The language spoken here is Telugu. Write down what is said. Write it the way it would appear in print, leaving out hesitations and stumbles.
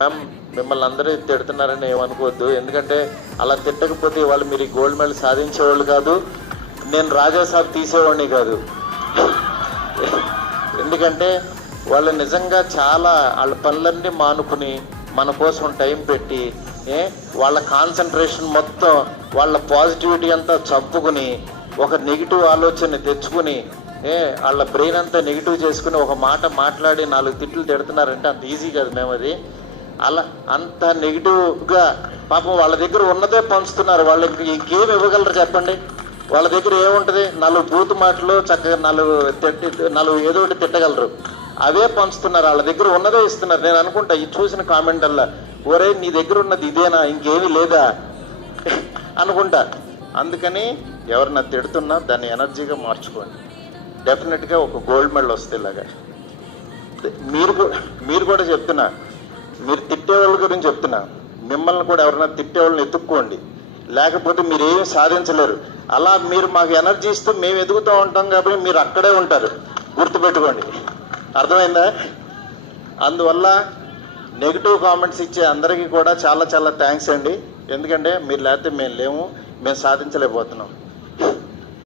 మ్యామ్, మిమ్మల్ని అందరూ తిడుతున్నారని ఏమనుకోవద్దు. ఎందుకంటే అలా తిట్టకపోతే వాళ్ళు మీరు గోల్డ్ మెడల్ సాధించేవాళ్ళు కాదు, నేను రాజాసాబ్ తీసేవాడిని కాదు. ఎందుకంటే వాళ్ళు నిజంగా చాలా వాళ్ళ పనులన్నీ మానుకుని మన కోసం టైం పెట్టి వాళ్ళ కాన్సన్ట్రేషన్ మొత్తం వాళ్ళ పాజిటివిటీ అంతా చంపుకుని ఒక నెగిటివ్ ఆలోచన తెచ్చుకుని వాళ్ళ బ్రెయిన్ అంతా నెగిటివ్ చేసుకుని ఒక మాట మాట్లాడి 4 తిట్లు తిడుతున్నారంటే అంత ఈజీ కాదు మేము. అది అలా అంత నెగిటివ్గా పాపం వాళ్ళ దగ్గర ఉన్నదే పంచుతున్నారు. వాళ్ళకి ఇంకేం ఇవ్వగలరు చెప్పండి? వాళ్ళ దగ్గర ఏముంటుంది? 4 బూతు మాటలు చక్కగా 4 ఏదో ఒకటి తిట్టగలరు, అవే పంచుతున్నారు. వాళ్ళ దగ్గర ఉన్నదే ఇస్తున్నారు. నేను అనుకుంటా ఈ చూసిన కామెంట్ అలా, ఒరే నీ దగ్గర ఉన్నది ఇదేనా, ఇంకేమీ లేదా అనుకుంటా. అందుకని ఎవరన్నా తిడుతున్నా దాన్ని ఎనర్జీగా మార్చుకోండి. డెఫినెట్గా ఒక గోల్డ్ మెడల్ వస్తే ఇలాగా. మీరు కూడా చెప్తున్నా, మీరు తిట్టేవాళ్ళ గురించి చెప్తున్నా, మిమ్మల్ని కూడా ఎవరైనా తిట్టేవాళ్ళని ఎత్తుక్కోండి, లేకపోతే మీరు ఏమి సాధించలేరు. అలా మీరు మాకు ఎనర్జీ ఇస్తూ మేము ఎదుగుతూ ఉంటాం కాబట్టి మీరు అక్కడే ఉంటారు, గుర్తుపెట్టుకోండి. అర్థమైందా? అందువల్ల నెగిటివ్ కామెంట్స్ ఇచ్చే అందరికీ కూడా చాలా చాలా థ్యాంక్స్ అండి. ఎందుకంటే మీరు లేకపోతే మేము లేము, మేము సాధించలేకపోతున్నాం.